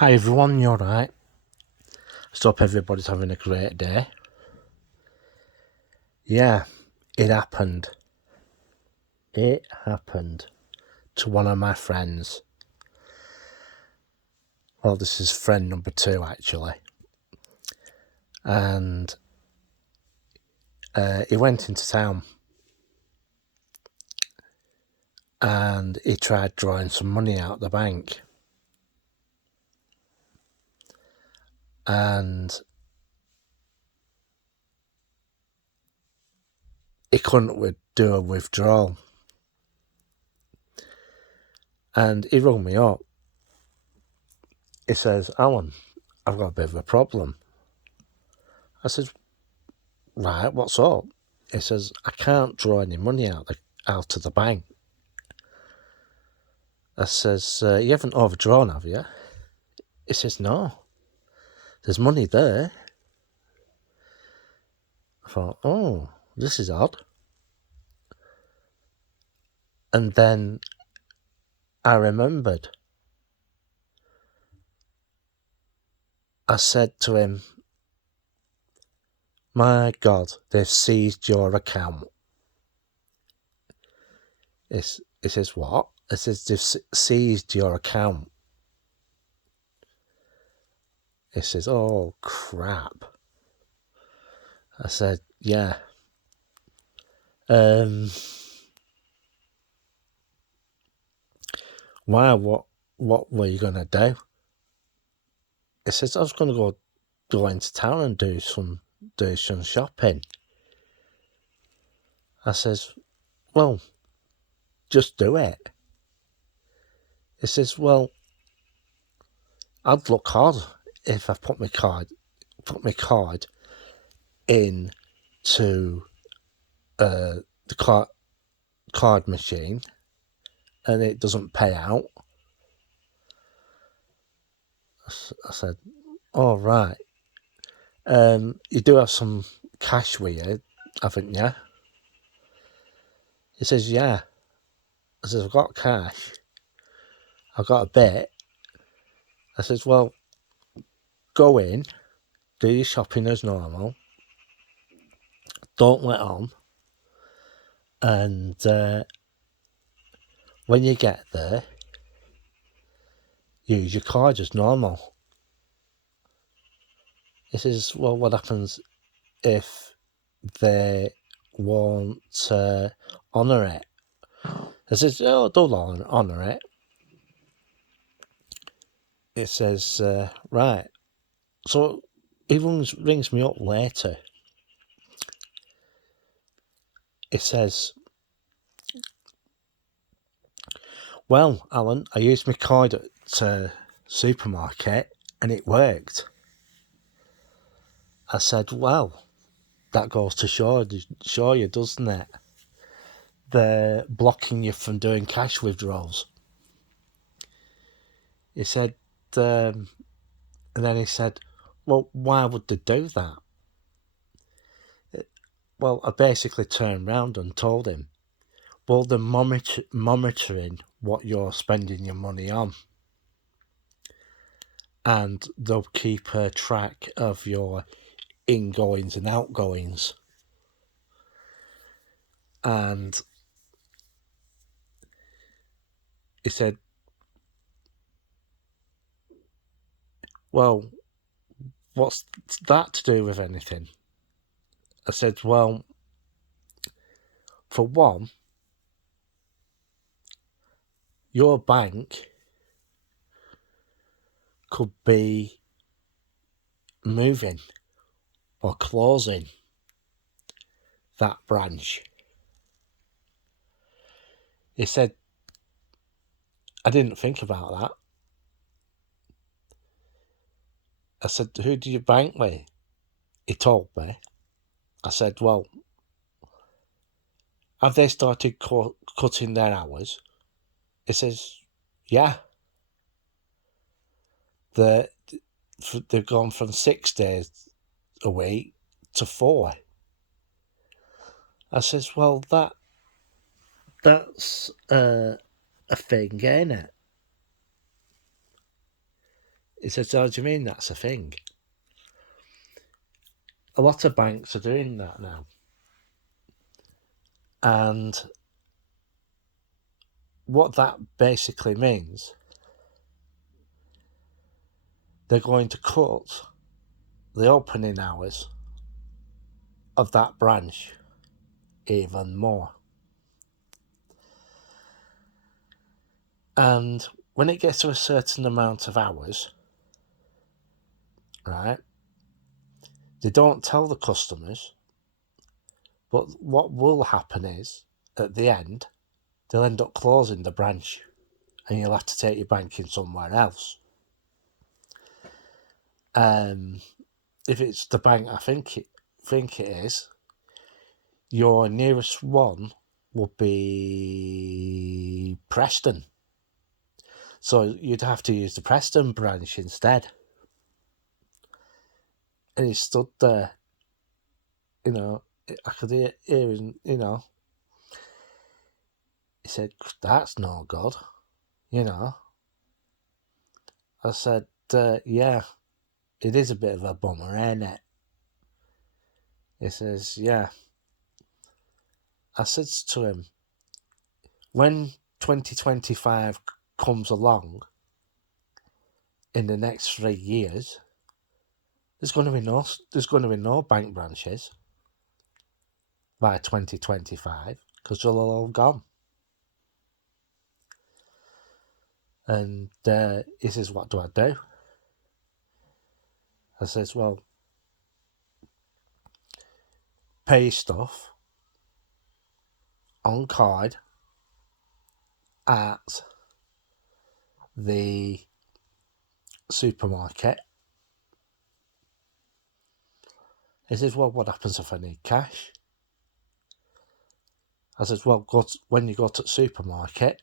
Hi everyone, you alright? Hope everybody's having a great day. Yeah, it happened. It happened to one of my friends. Well, this is friend number 2 actually. And he went into town and he tried drawing some money out of the bank. And he couldn't do a withdrawal. And he rung me up. He says, Alan, I've got a bit of a problem. I said, right, what's up? He says, I can't draw any money out of the bank. I says, you haven't overdrawn, have you? He says, no. There's money there. I thought, oh, this is odd. And then I remembered. I said to him, my God, they've seized your account. He says, what? He says, they've seized your account. He says, oh, crap. I said, yeah. Why? What were you going to do? He says, I was going to go into town and do some shopping. I says, well, just do it. He says, well, I'd look odd if I put my card into the card machine and it doesn't pay out. I said, oh, right. You do have some cash with you, haven't you? He says, yeah. I says, I've got cash. I've got a bit. I says, well, go in, do your shopping as normal. Don't let on. And when you get there, use your card as normal. He says, well, what happens if they won't honour it? I says, oh, don't honour it. It says, right. So he rings me up later. It says, well, Alan, I used my card at supermarket and it worked. I said, well, that goes to show you, doesn't it? They're blocking you from doing cash withdrawals. He said, and then he said, well, why would they do that? Well, I basically turned round and told him, well, they're monitoring what you're spending your money on. And they'll keep a track of your ingoings and outgoings. And he said, well, what's that to do with anything? I said, well, for one, your bank could be moving or closing that branch. He said, I didn't think about that. I said, who do you bank with? He told me. I said, well, have they started cutting their hours? He says, yeah. They've gone from 6 days a week to 4. I says, well, that's a thing, ain't it? He says, "Oh, do you mean that's a thing?" A lot of banks are doing that now. And what that basically means, they're going to cut the opening hours of that branch even more. And when it gets to a certain amount of hours, right, they don't tell the customers, but what will happen is, at the end, they'll end up closing the branch and you'll have to take your banking somewhere else. If it's the bank I think it is, your nearest one would be Preston. So you'd have to use the Preston branch instead. And he stood there, you know, I could hear him, you know. He said, "That's no good," you know. I said, "Yeah, it is a bit of a bummer, ain't it?" He says, "Yeah." I said to him, when 2025 comes along in the next 3 years, there's going to be no bank branches by 2025 because they'll all gone. And he says, "What do I do?" I says, "Well, pay your stuff on card at the supermarket." He says, "Well, what happens if I need cash?" I says, "Well, when you go to the supermarket,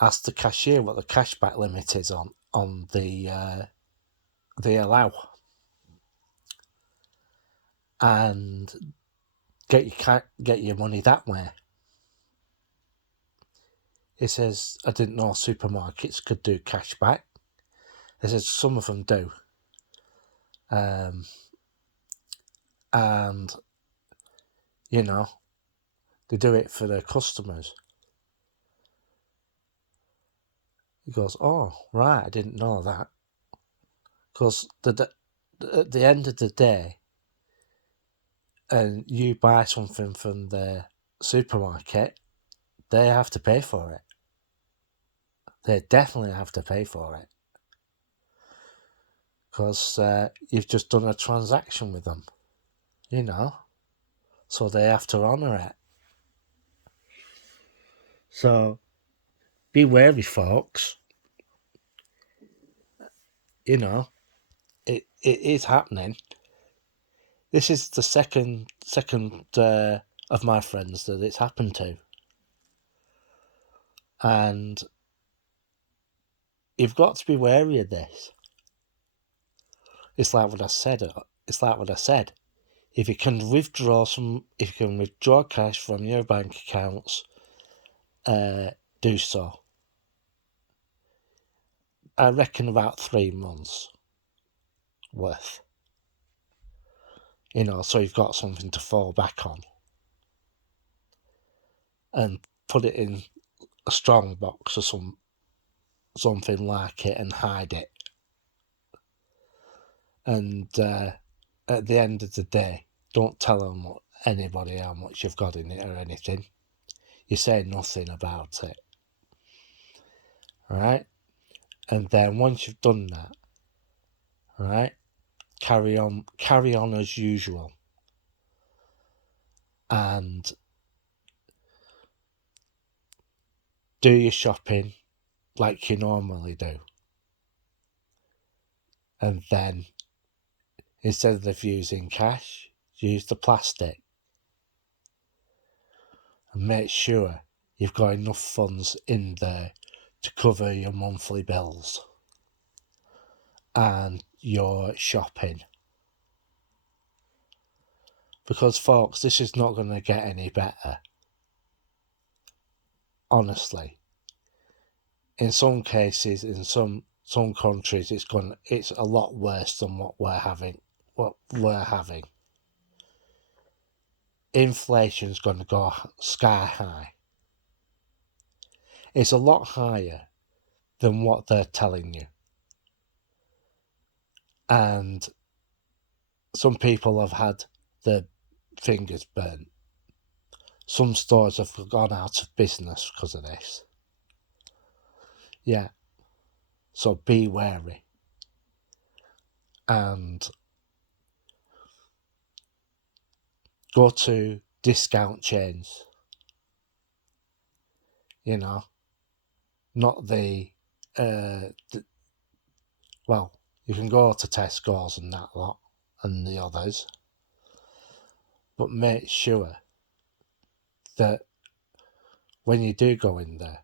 ask the cashier what the cashback limit is on the allow, and get your money that way." He says, "I didn't know supermarkets could do cashback." He says, "Some of them do. And, you know, they do it for their customers." He goes, "Oh, right, I didn't know that." Because at the end of the day, and you buy something from the supermarket, they have to pay for it. They definitely have to pay for it. Because you've just done a transaction with them, you know. So they have to honour it. So be wary, folks. You know, it is happening. This is the second of my friends that it's happened to. And you've got to be wary of this. It's like what I said. If you can withdraw cash from your bank accounts, do so. I reckon about 3 months worth. You know, so you've got something to fall back on. And put it in a strong box or something like it and hide it. And at the end of the day, don't tell anybody how much you've got in it or anything. You say nothing about it. Right? And then once you've done that, right, carry on as usual. And do your shopping like you normally do. And then, instead of using cash, use the plastic. And make sure you've got enough funds in there to cover your monthly bills and your shopping. Because, folks, this is not going to get any better. Honestly. In some cases, in some some countries it's a lot worse than what we're having. Inflation's going to go sky high. It's a lot higher than what they're telling you. And some people have had their fingers burnt. Some stores have gone out of business because of this. Yeah. So be wary. And go to discount chains. You know, not well, you can go to Tesco's and that lot and the others, but make sure that when you do go in there,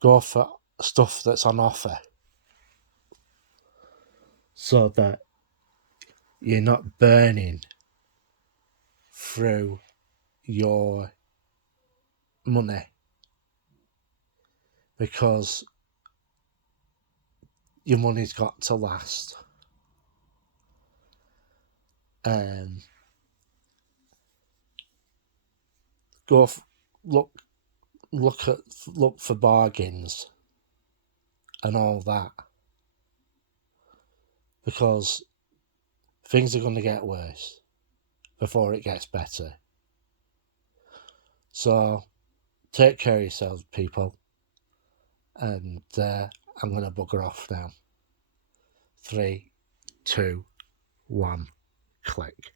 go for stuff that's on offer so that you're not burning through your money, because your money's got to last. Look for bargains and all that, because things are going to get worse before it gets better. So take care of yourselves, people, and I'm going to bugger off now. 3, 2, 1, click.